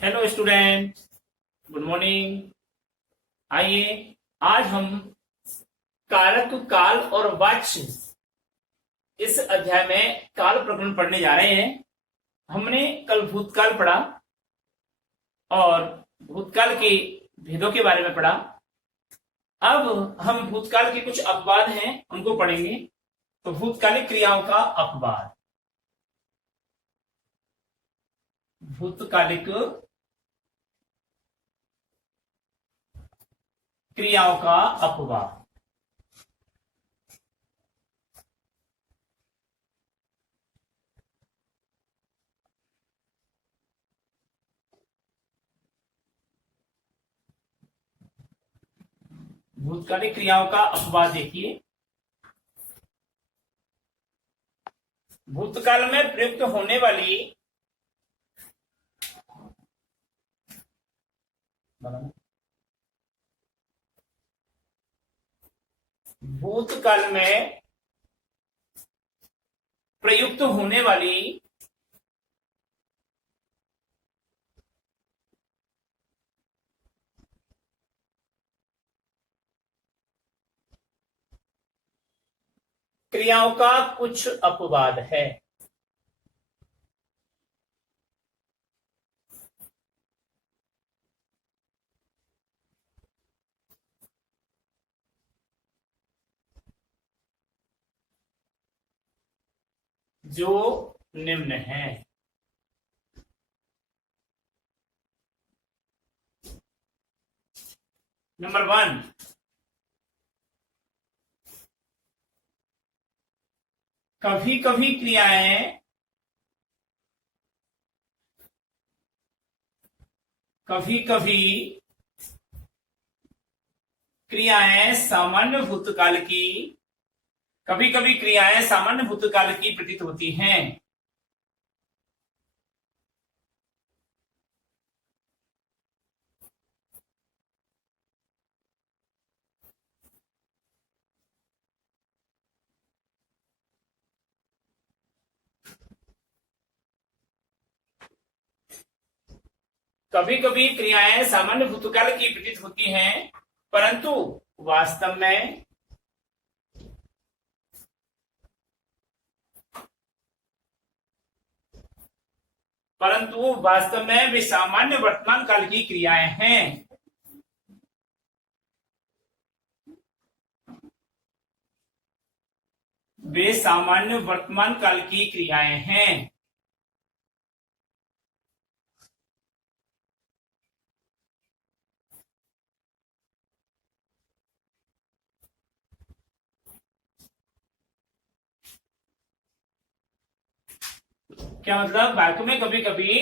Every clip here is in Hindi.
Hello student, good morning. आइए आज हम कारक, काल और वाच्य इस अध्याय में काल प्रकरण पढ़ने जा रहे हैं। हमने कल भूतकाल पढ़ा और भूतकाल के भेदों के बारे में पढ़ा। अब हम भूतकाल के कुछ अपवाद हैं उनको पढ़ेंगे। तो भूतकालिक क्रियाओं का अपवाद, भूतकालिक क्रियाओं का अपवाद। भूतकालिक क्रियाओं का अपवाद देखिए। भूतकाल में प्रयुक्त होने वाली भूतकाल में प्रयुक्त होने वाली क्रियाओं का कुछ अपवाद है। जो निम्न है। नंबर 1, कभी कभी क्रियाएं सामान्य भूतकाल की प्रतीत होती हैं। कभी कभी क्रियाएं सामान्य भूतकाल की प्रतीत होती हैं, परंतु वास्तव में वे सामान्य वर्तमान काल की क्रियाएं हैं। वे सामान्य वर्तमान काल की क्रियाएं हैं। क्या मतलब? वाक्य में कभी कभी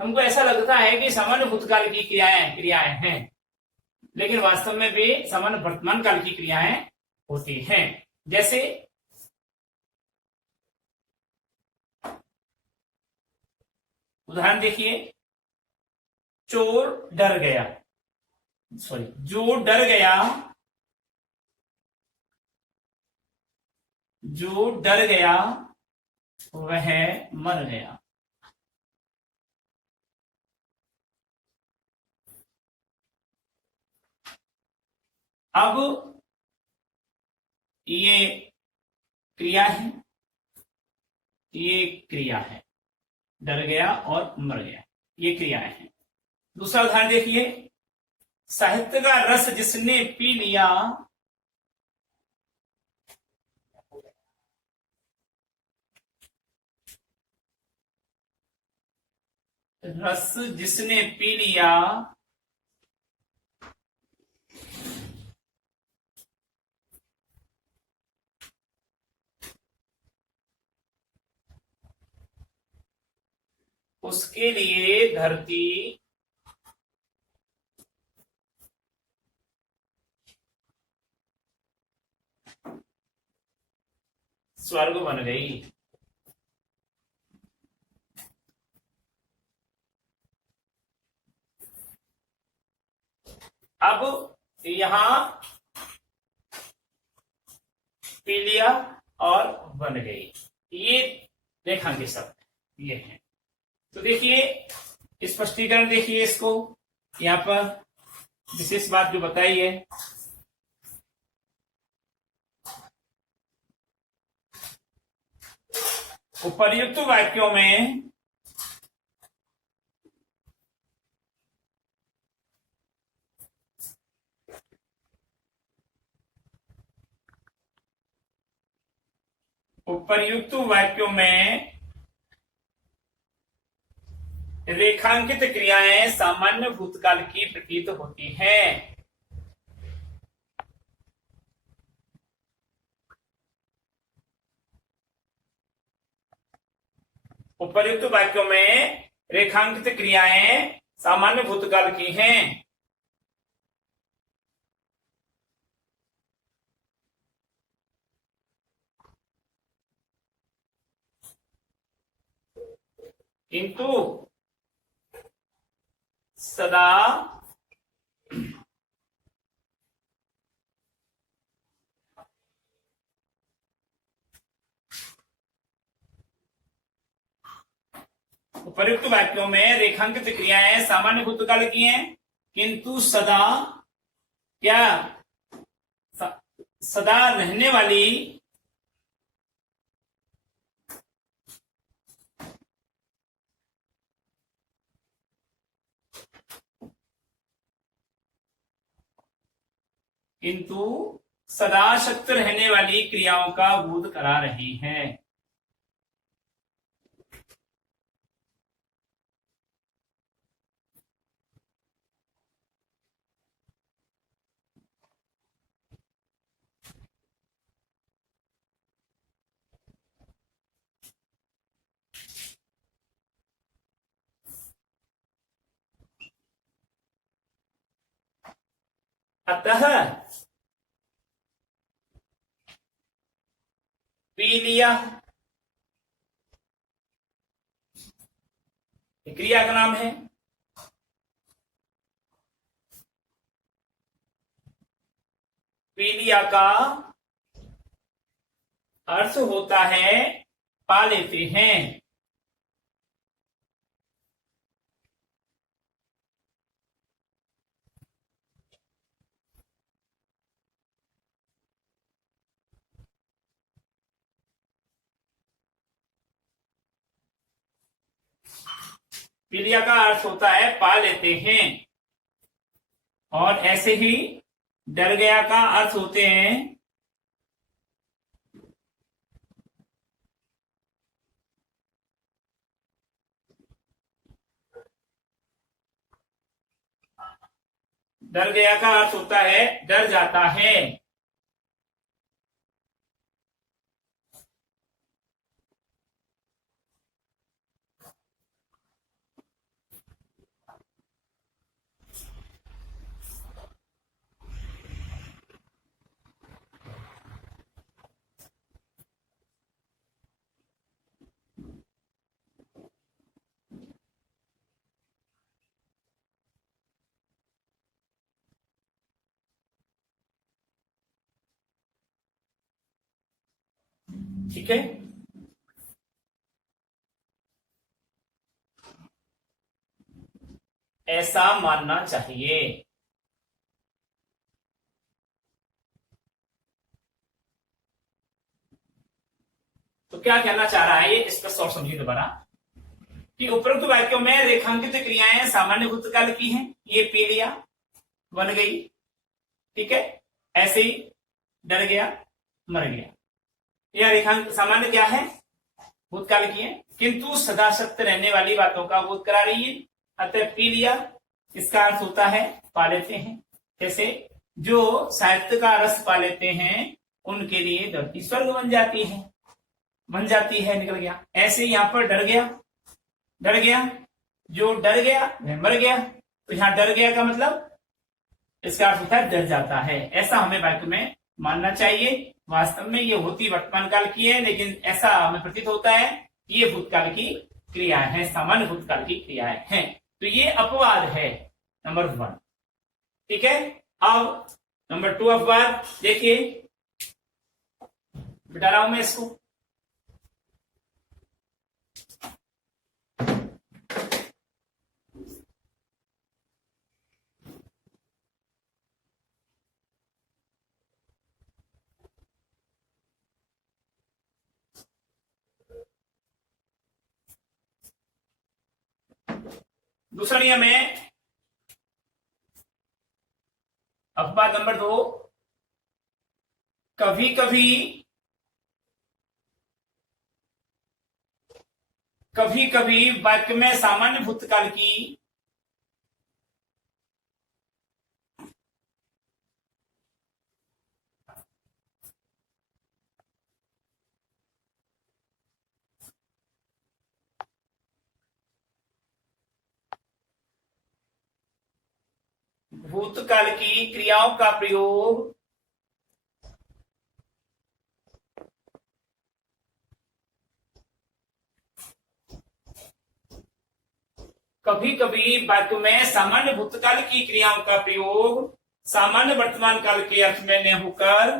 हमको ऐसा लगता है कि सामान्य भूतकाल की क्रियाएं हैं, लेकिन वास्तव में वे सामान्य वर्तमान काल की क्रियाएं होती हैं। जैसे उदाहरण देखिए, चोर डर गया, जो डर गया वह मर गया। अब ये क्रिया है, डर गया और मर गया, ये क्रियाएं हैं। दूसरा उदाहरण देखिए, साहित्य का रस जिसने पी लिया, रस जिसने पी लिया उसके लिए धरती स्वर्ग बन गई। अब यहां पी लिया और बन गई, ये रेखांकित शब्द ये है। तो देखिए, स्पष्टीकरण देखिए इसको, यहाँ पर विशेष बात जो बताई है, उपर्युक्त वाक्यों में रेखांकित क्रियाएं सामान्य भूतकाल की प्रतीत होती हैं। उपर्युक्त वाक्यों में रेखांकित क्रियाएं सामान्य भूतकाल की हैं। किंतु सदा उपर्युक्त वाक्यों में रेखांकित क्रियाएं सामान्य भूतकाल की हैं, किंतु सदा क्या सदा रहने वाली किंतु सदा सत्य रहने वाली क्रियाओं का बोध करा रही है। अतः पी लिया, क्रिया का नाम है। पी लिया का अर्थ होता है पा लेते हैं। पीलिया का अर्थ होता है पा लेते हैं, और ऐसे ही डर गया का अर्थ होते हैं डर गया का अर्थ होता है डर जाता है। ठीक है, ऐसा मानना चाहिए। तो क्या कहना चाह रहा है ये, इस पर और समझिए दोबारा कि उपरोक्त वाक्यों में रेखांकित क्रियाएं सामान्य भूतकाल की हैं। ये पी लिया बन गई, ठीक है, ऐसे ही डर गया मर गया, यह रेखांक सामान्य क्या है, भूतकाल की है, किंतु सदा सत्य रहने वाली बातों का बोध करा रही है। अतः पी लिया इसका अर्थ होता है पा लेते हैं। जैसे जो साहित्य का रस पा लेते हैं उनके लिए धरती स्वर्ग बन जाती है, निकल गया। ऐसे यहाँ पर डर गया, जो डर गया वह मर गया। तो यहाँ डर गया का मतलब इसका अर्थ होता है डर जाता है। ऐसा हमें वाक्य में मानना चाहिए। वास्तव में ये होती वर्तमान काल की है, लेकिन ऐसा हमें प्रतीत होता है कि ये भूतकाल की क्रियाएं हैं, सामान्य भूतकाल की क्रियाएं हैं। तो ये अपवाद है नंबर 1, ठीक है। अब नंबर 2 अपवाद देखिए, बिठा रहा हूं मैं इसको। दूसरा नियम है अपवाद नंबर 2, कभी कभी कभी कभी वाक्य में सामान्य भूतकाल की भूतकाल की क्रियाओं का प्रयोग कभी कभी वाक्य में सामान्य भूतकाल की क्रियाओं का प्रयोग सामान्य वर्तमान काल के अर्थ में न होकर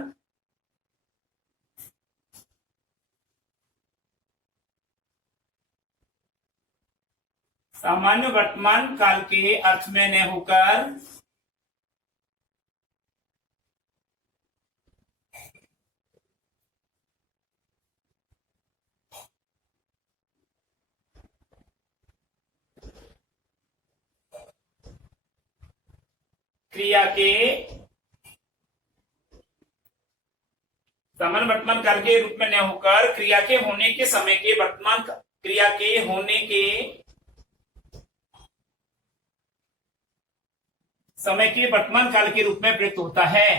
सामान्य वर्तमान काल के अर्थ में न होकर क्रिया के सामान्य वर्तमान काल के रूप में न होकर क्रिया के होने के समय के वर्तमान क्रिया के होने के समय के वर्तमान काल के रूप में प्रयुक्त होता है।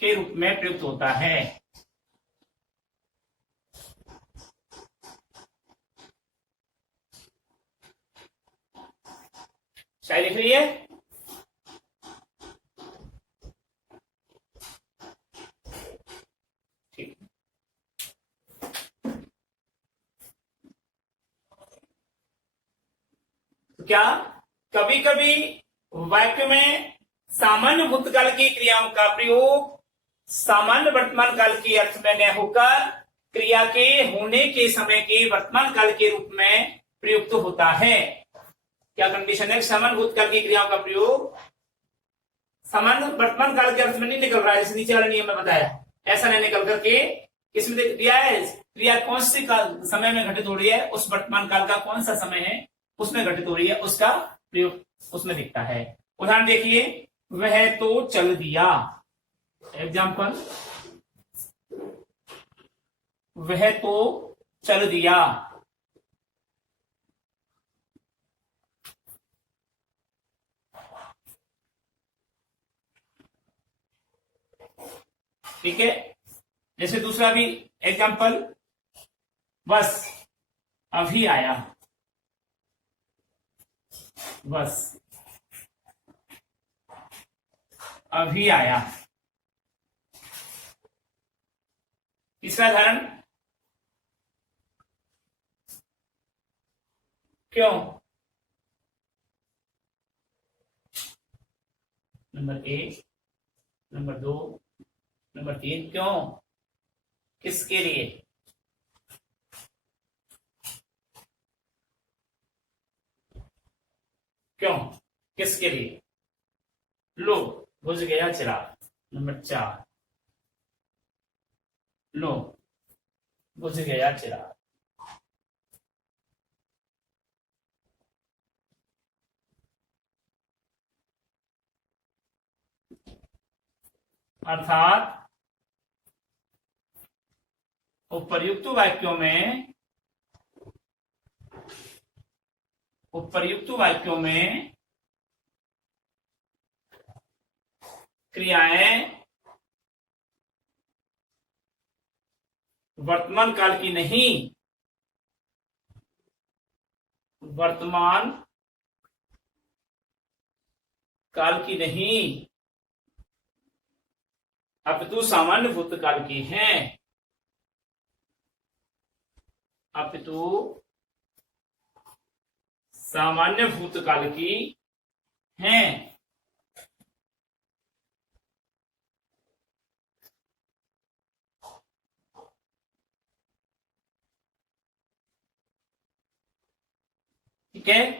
के रूप में प्रयुक्त होता है। शायद लिख रही है। ठीक, तो क्या कभी कभी वाक्य में सामान्य भूतकाल की क्रियाओं का प्रयोग सामान्य वर्तमान काल के अर्थ में न होकर क्रिया के होने के समय के वर्तमान काल के रूप में प्रयुक्त होता है। क्या कंडीशन है? सामान्य भूतकाल की क्रियाओं का प्रयोग सामान्य वर्तमान काल के अर्थ में नहीं निकल रहा है, जैसे नीचे वाले नियम में बताया, ऐसा नहीं निकल करके इसमें दिया है क्रिया कौन सी समय में घटित हो रही है, उस वर्तमान काल का कौन सा समय है उसमें घटित हो रही है, उसका प्रयोग उसमें दिखता है। उदाहरण देखिए, वह तो चल दिया। एग्जाम्पल, वह तो चल दिया। ठीक है। जैसे दूसरा भी एग्जाम्पल, बस अभी आया। बस अभी आया। तीसरा उदाहरण, क्यों। नंबर 1, नंबर 2, नंबर 3, क्यों, किसके लिए। क्यों, किसके लिए। लो बुझ गया चिराग। नंबर 4, लो बुझ गया चिराग। अर्थात उपर्युक्त वाक्यों में क्रियाएं वर्तमान काल की नहीं, वर्तमान काल की नहीं अपितु सामान्य भूतकाल की हैं। अपितु सामान्य भूतकाल की हैं। ठीक है।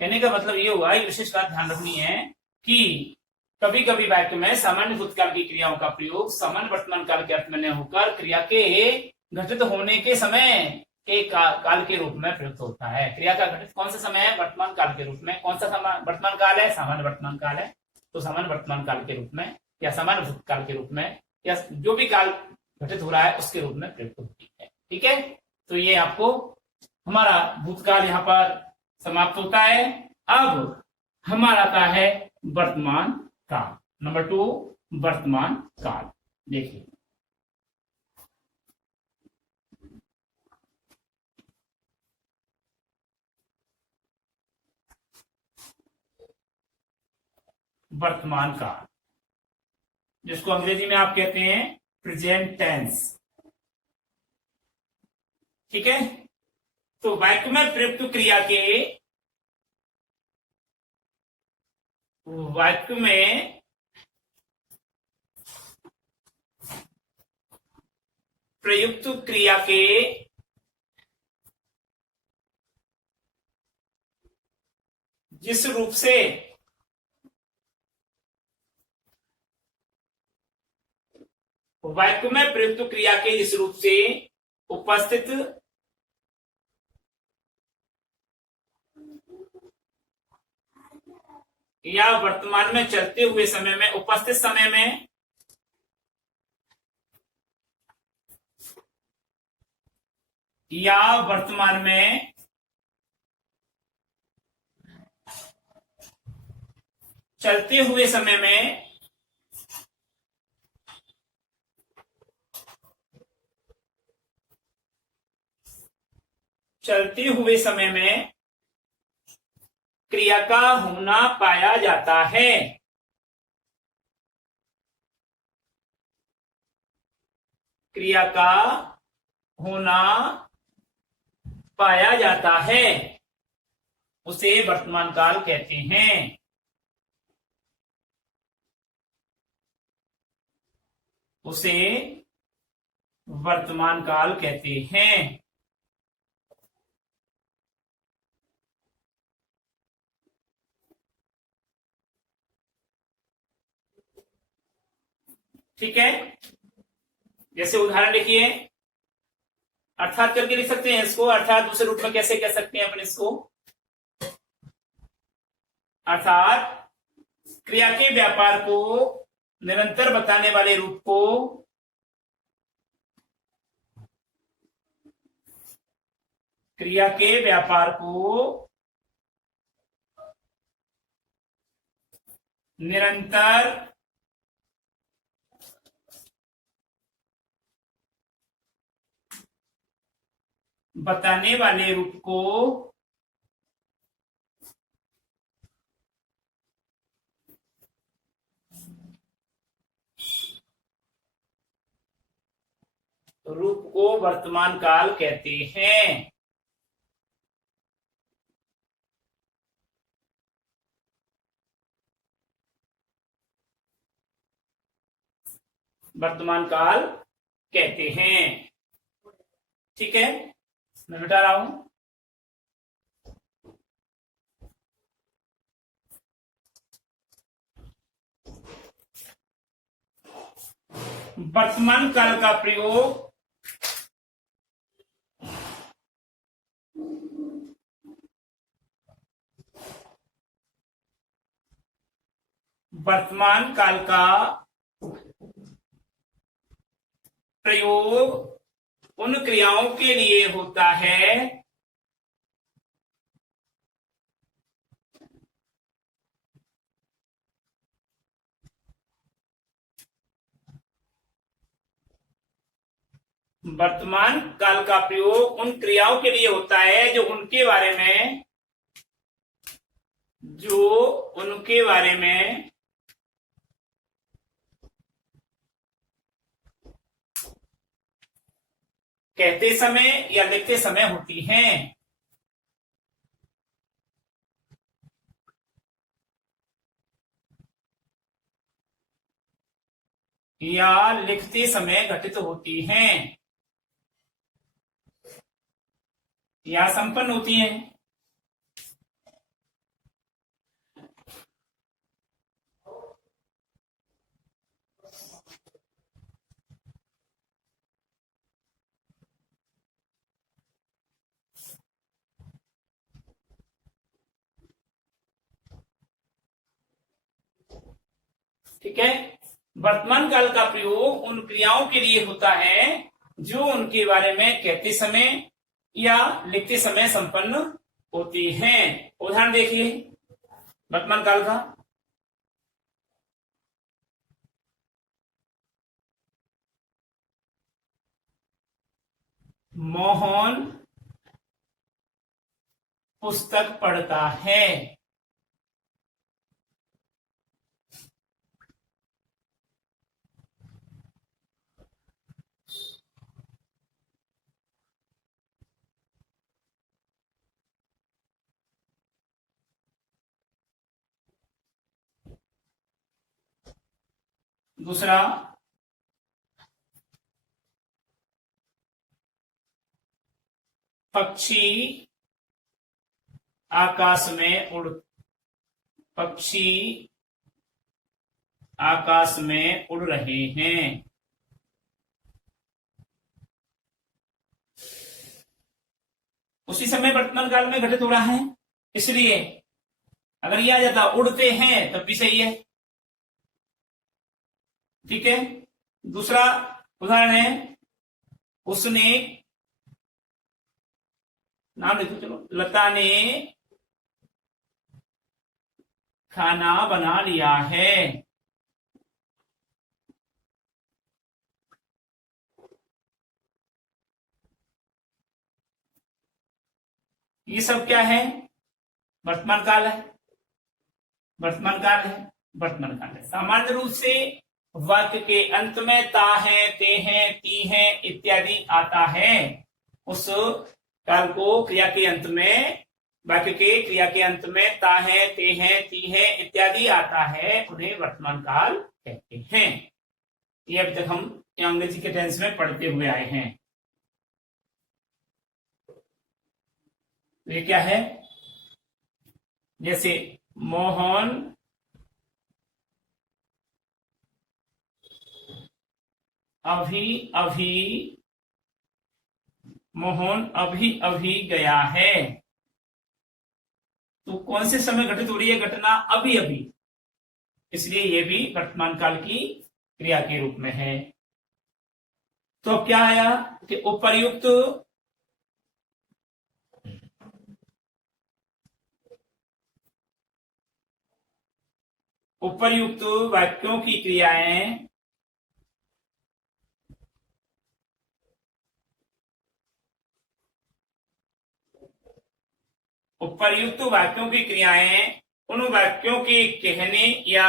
कहने का मतलब ये हुआ, एक विशेष बात ध्यान रखनी है कि कभी कभी वाक्य में सामान्य भूतकाल की क्रियाओं का प्रयोग सामान्य वर्तमान काल के अर्थ में न होकर क्रिया के घटित होने के समय के काल के रूप में प्रयुक्त होता है। क्रिया का घटित कौन सा समय है? वर्तमान काल के रूप में। कौन सा वर्तमान काल है? सामान्य वर्तमान काल है। तो सामान्य वर्तमान काल के रूप में या सामान्य भूतकाल के रूप में या जो भी काल घटित हो रहा है उसके रूप में प्रयुक्त होती है। ठीक है, तो ये आपको हमारा भूतकाल यहाँ पर समाप्त होता है। अब हमारा आता है वर्तमान काल। नंबर 2, वर्तमान काल। देखिए, वर्तमान काल, जिसको अंग्रेजी में आप कहते हैं प्रेजेंट टेंस। ठीक है, तो वाक्य में प्रयुक्त क्रिया के वाक्य में प्रयुक्त क्रिया के जिस रूप से वाक्य में प्रयुक्त क्रिया के जिस रूप से उपस्थित या वर्तमान में चलते हुए समय में, उपस्थित समय में या वर्तमान में चलते हुए समय में क्रिया का होना पाया जाता है। क्रिया का होना पाया जाता है, उसे वर्तमान काल कहते हैं। उसे वर्तमान काल कहते हैं। ठीक है, जैसे उदाहरण लिखिए, अर्थात करके लिख सकते हैं इसको। अर्थात दूसरे रूप में कैसे कह सकते हैं अपन इसको? अर्थात क्रिया के व्यापार को निरंतर बताने वाले रूप को क्रिया के व्यापार को निरंतर बताने वाले रूप को वर्तमान काल कहते हैं। वर्तमान काल कहते हैं। ठीक है, मैं मिटा रहा हूं। वर्तमान काल का प्रयोग वर्तमान काल का प्रयोग उन क्रियाओं के लिए होता है वर्तमान काल का प्रयोग उन क्रियाओं के लिए होता है जो उनके बारे में कहते समय या लिखते समय होती हैं। या लिखते समय घटित होती हैं या संपन्न होती हैं। ठीक है। वर्तमान काल का प्रयोग उन क्रियाओं के लिए होता है जो उनके बारे में कहते समय या लिखते समय संपन्न होती हैं। उदाहरण देखिए वर्तमान काल का। मोहन पुस्तक पढ़ता है। दूसरा, पक्षी आकाश में पक्षी आकाश में उड़ रहे हैं। उसी समय वर्तमान काल में घटित हो रहा है, इसलिए अगर यह आ जाता उड़ते हैं तब भी सही है। ठीक है। दूसरा उदाहरण है, उसने, नाम लिखो चलो, लता ने खाना बना लिया है। ये सब क्या है? वर्तमान काल है। वर्तमान काल है। वर्तमान काल है। सामान्य रूप से वाक्य के अंत में ता है, ते हैं, ती हैं इत्यादि आता है। उस काल को क्रिया के अंत में, वाक्य के क्रिया के अंत में ता है, ते हैं, ती हैं इत्यादि आता है, उन्हें वर्तमान काल कहते हैं। ये अभी तक हम अंग्रेजी के टेंस में पढ़ते हुए आए हैं। ये क्या है? जैसे मोहन अभी अभी गया है। तो कौन से समय घटित हो रही है घटना? अभी अभी, इसलिए यह भी वर्तमान काल की क्रिया के रूप में है। तो अब क्या आया कि उपर्युक्त वाक्यों की क्रियाएं उपर्युक्त वाक्यों की क्रियाएं उन वाक्यों के कहने या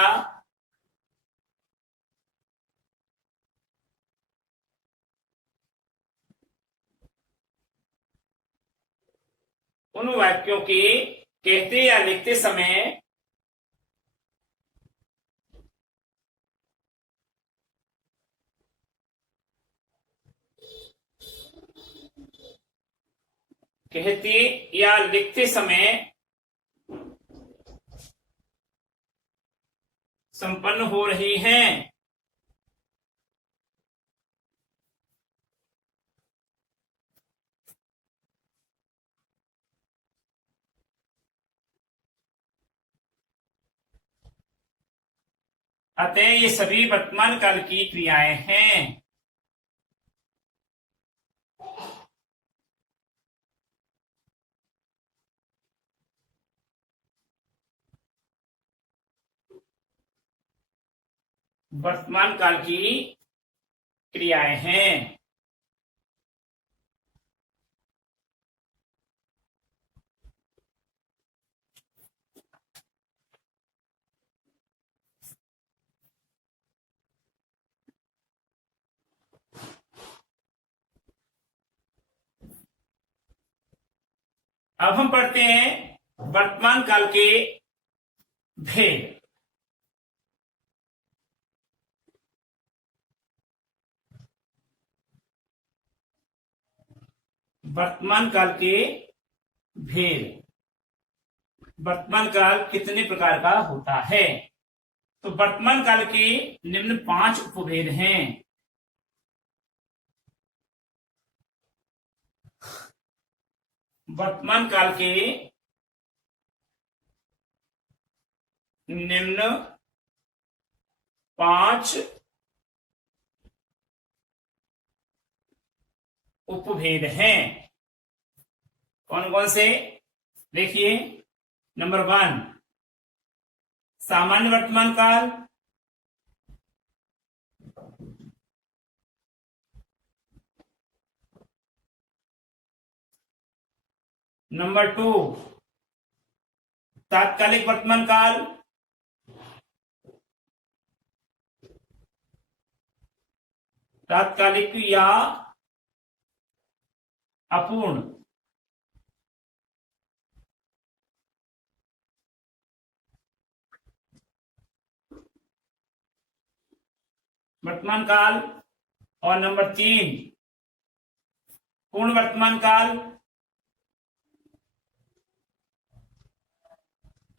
उन वाक्यों के कहते या लिखते समय कहते या लिखते समय संपन्न हो रही हैं। अतः ये सभी वर्तमान काल की क्रियाएं हैं। वर्तमान काल की क्रियाएं हैं। अब हम पढ़ते हैं वर्तमान काल के भेद। वर्तमान काल के भेद। वर्तमान काल कितने प्रकार का होता है? तो वर्तमान काल के निम्न 5 उपभेद हैं। वर्तमान काल के निम्न 5 उपभेद हैं। कौन कौन से? देखिए, नंबर 1 सामान्य वर्तमान काल, नंबर 2 तात्कालिक वर्तमान काल, तात्कालिक या अपूर्ण, वर्तमान काल, और नंबर 3 पूर्ण वर्तमान काल।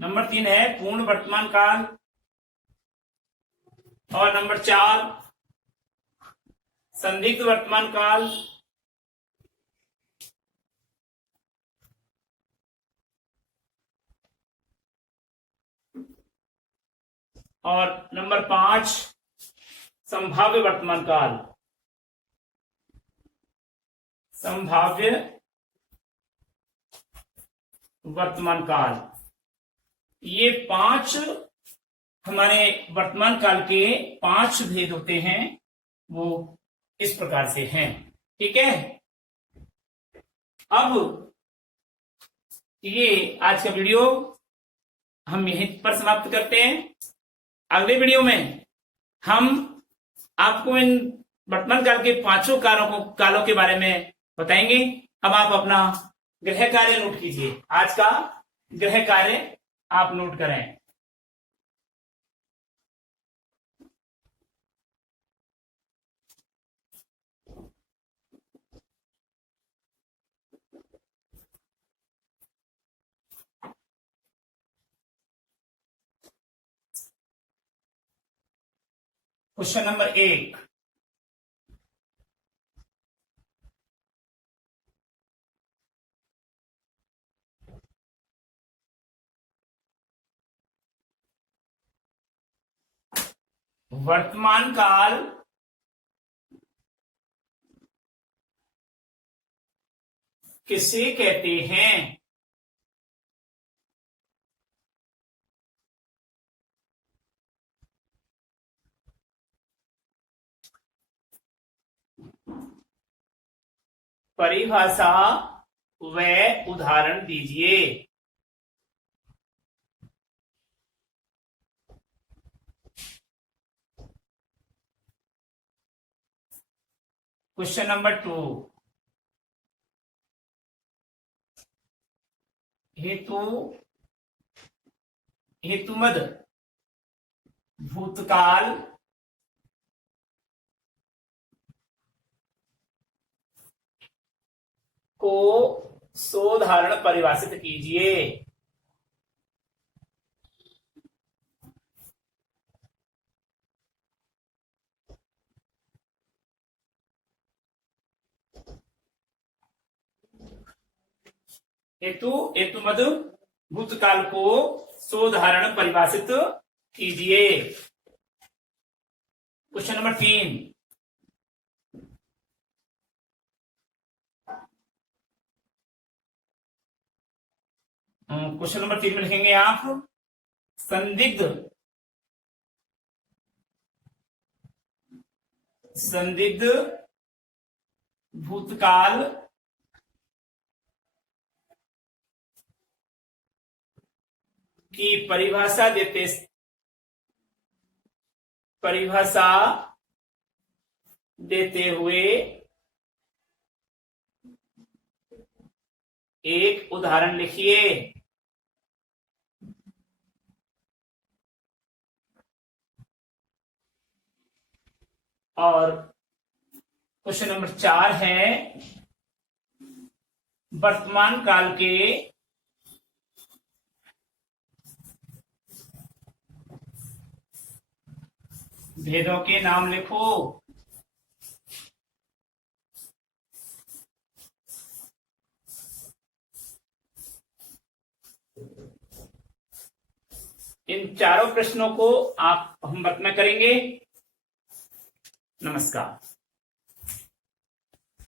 नंबर 3 है पूर्ण वर्तमान काल, और नंबर 4 संदिग्ध वर्तमान काल, और नंबर 5 संभाव्य वर्तमान काल। संभाव्य वर्तमान काल, ये 5 हमारे वर्तमान काल के 5 भेद होते हैं, वो इस प्रकार से हैं। ठीक है, अब ये आज का वीडियो हम यहीं पर समाप्त करते हैं। अगले वीडियो में हम आपको इन वर्तमान काल के 5 कालों के बारे में बताएंगे। अब आप अपना गृह कार्य नोट कीजिए। आज का गृह कार्य आप नोट करें। क्वेश्चन नंबर 1, वर्तमान काल किसे कहते हैं? परिभाषा व उदाहरण दीजिए। क्वेश्चन नंबर 2, हेतुमद भूतकाल को सोधारण परिभाषित कीजिए। हेतुमद भूतकाल को सोधारण परिभाषित कीजिए। क्वेश्चन नंबर 3, क्वेश्चन नंबर 3 में लिखेंगे आप संदिग्ध भूतकाल की परिभाषा देते हुए एक उदाहरण लिखिए। और क्वेश्चन नंबर 4 है वर्तमान काल के भेदों के नाम लिखो। इन चारों प्रश्नों को आप हम वर्क में करेंगे। नमस्कार।